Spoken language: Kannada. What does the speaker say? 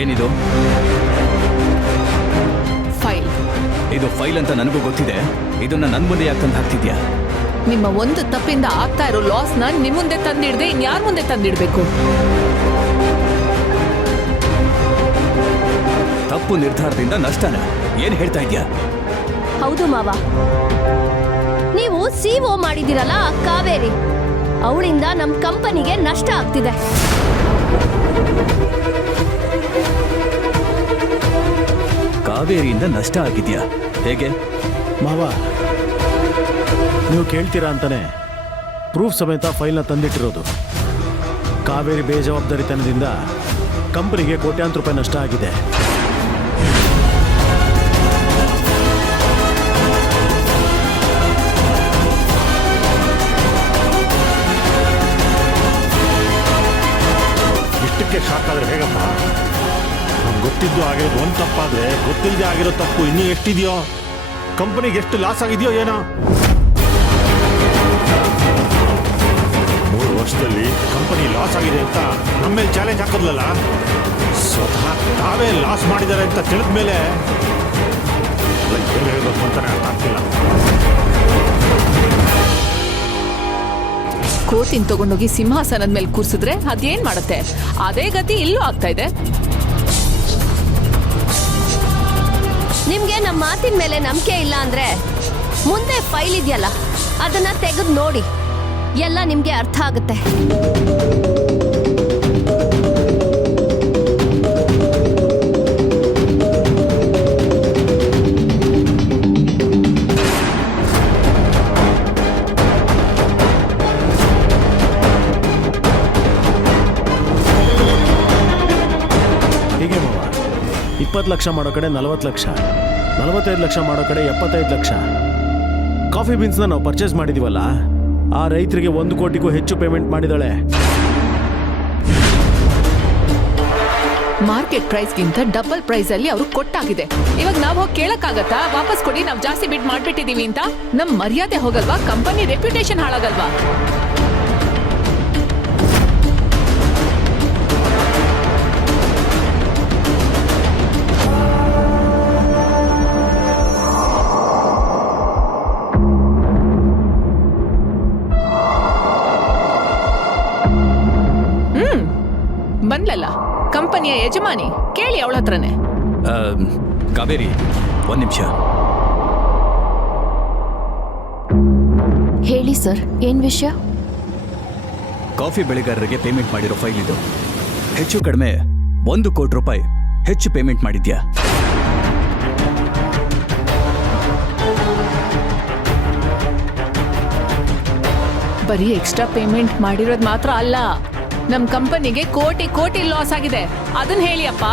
ಏನಿದು? ಫೈಲ್. ಇದು ಫೈಲ್ ಅಂತ ನನಗೂ ಗೊತ್ತಿದೆ. ಇದನ್ನ ನನ್ ಮುಂದೆ ಯಾಕೆ ತಂದು ಹಾಕ್ತಿದ್ಯಾ? ನಿಮ್ಮ ಒಂದು ತಪ್ಪಿಂದ ಆಗ್ತಾ ಇರೋ ಲಾಸ್ನ ನಿಮ್ ಮುಂದೆ ತಂದಿಡದೆ ಇನ್ಯಾರ ಮುಂದೆ ತಂದಿಡ್ಬೇಕು? ತಪ್ಪು ನಿರ್ಧಾರದಿಂದ ನಷ್ಟನ ಏನ್ ಹೇಳ್ತಾ ಇದ್ಯಾ? ಹೌದು ಮಾವ, ನೀವು ಸಿಒ ಮಾಡಿದಿರಲ್ಲ ಕಾವೇರಿ, ಅವಳಿಂದ ನಮ್ ಕಂಪನಿಗೆ ನಷ್ಟ ಆಗ್ತಿದೆ. ಕಾವೇರಿಯಿಂದ ನಷ್ಟ ಆಗಿದ್ಯಾ? ಹೇಗೆ? ಮಾವ, ನೀವು ಕೇಳ್ತೀರಾ ಅಂತಾನೆ ಪ್ರೂಫ್ ಸಮೇತ ಫೈಲ್ನ ತಂದಿಟ್ಟಿರೋದು. ಕಾವೇರಿ ಬೇಜವಾಬ್ದಾರಿತನದಿಂದ ಕಂಪನಿಗೆ ಕೋಟ್ಯಾಂತರ ರೂಪಾಯಿ ನಷ್ಟ ಆಗಿದೆ. ಇಷ್ಟಕ್ಕೆ ಶಾಕ್ ಆದ್ರೆ ಹೇಗಪ್ಪ? ಗೊತ್ತಿದ್ದು ಆಗಿರೋದು ಒಂದು ತಪ್ಪಾದ್ರೆ ಗೊತ್ತಿಲ್ಲದೆ ಆಗಿರೋ ತಪ್ಪು ಇನ್ನೂ ಎಷ್ಟಿದೆಯೋ? ಕಂಪನಿಗೆ ಎಷ್ಟು ಲಾಸ್ ಆಗಿದೆಯೋ ಏನೋ. 3 ವರ್ಷದಲ್ಲಿ ಕಂಪನಿ ಲಾಸ್ ಆಗಿದೆ ಅಂತ ನಮ್ಮ ಮೇಲೆ ಚಾಲೆಂಜ್ ಹಾಕೋದ್ಲಲ್ಲ, ಸ್ವತಃ ತಾವೇ ಲಾಸ್ ಮಾಡಿದ್ದಾರೆ ಅಂತ ತಿಳಿದ ಮೇಲೆ ಹೇಳಬೇಕು ಅಂತಾನೆ ಅರ್ಥ ಆಗ್ತಿಲ್ಲ. ಕೋಟಿನ್ ತಗೊಂಡೋಗಿ ಸಿಂಹಾಸನದ ಮೇಲೆ ಕೂರ್ಸಿದ್ರೆ ಅದೇನ್ ಮಾಡುತ್ತೆ? ಅದೇ ಗತಿ ಇಲ್ಲೂ ಆಗ್ತಾ ಇದೆ. ನಿಮ್ಗೆ ನಮ್ಮ ಮಾತಿನ ಮೇಲೆ ನಂಬಿಕೆ ಇಲ್ಲ ಅಂದ್ರೆ ಮುಂದೆ ಫೈಲ್ ಇದೆಯಲ್ಲ ಅದನ್ನ ತೆಗೆದು ನೋಡಿ, ಎಲ್ಲ ನಿಮ್ಗೆ ಅರ್ಥ ಆಗುತ್ತೆ. ಹೀಗೆ ಮಾವ, 20 ಲಕ್ಷ ಮಾಡೋ ಕಡೆ 40 ಲಕ್ಷ, 45 ಲಕ್ಷ ಮಾಡೋ ಕಡೆ 75 ಲಕ್ಷ. ಕಾಫಿ ಬೀನ್ಸ್ನ ನಾವು ಪರ್ಚೇಸ್ ಮಾಡಿದೀವಲ್ಲ, ಆ ರೈತರಿಗೆ 1 ಕೋಟಿಗೂ ಹೆಚ್ಚು ಪೇಮೆಂಟ್ ಮಾಡಿದಾಳೆ. ಮಾರ್ಕೆಟ್ ಪ್ರೈಸ್ಗಿಂತ ಡಬಲ್ ಪ್ರೈಸ್ ಅಲ್ಲಿ ಅವರು ಕೊಟ್ಟಾಗಿದೆ. ಇವಾಗ ನಾವು ಹೋಗಿ ಕೇಳಕ್ಕಾಗತ್ತಾ ವಾಪಸ್ ಕೊಡಿ, ನಾವು ಜಾಸ್ತಿ ಬಿಡ್ ಮಾಡ್ಬಿಟ್ಟಿದೀವಿ ಅಂತ? ನಮ್ ಮರ್ಯಾದೆ ಹೋಗಲ್ವಾ? Company reputation ಹಾಳಾಗಲ್ವಾ? ಬಂದ್ಲಲ್ಲ ಕಂಪನಿಯ ಯಜಮಾನಿ, ಕೇಳಿ ಅವಳ ಹತ್ರನೇ. ಕಾವೇರಿ, 1 ನಿಮಿಷ. ಹೇಳಿ ಸರ್, ಏನ್ ವಿಷಯ? ಕಾಫಿ ಬೆಳೆಗಾರರಿಗೆ ಪೇಮೆಂಟ್ ಮಾಡಿರೋ ಫೈಲ್ ಇದು. ಹೆಚ್ಚು ಕಡಿಮೆ 1 ಕೋಟಿ ರೂಪಾಯಿ ಹೆಚ್ಚು ಪೇಮೆಂಟ್ ಮಾಡಿದ್ಯಾ? ಬರೀ ಎಕ್ಸ್ಟ್ರಾ ಪೇಮೆಂಟ್ ಮಾಡಿರೋದು ಮಾತ್ರ ಅಲ್ಲ, ನಮ್ ಕಂಪನಿಗೆ ಕೋಟಿ ಕೋಟಿ ಲಾಸ್ ಆಗಿದೆ. ಅದನ್ನ ಹೇಳಿ ಅಪ್ಪ.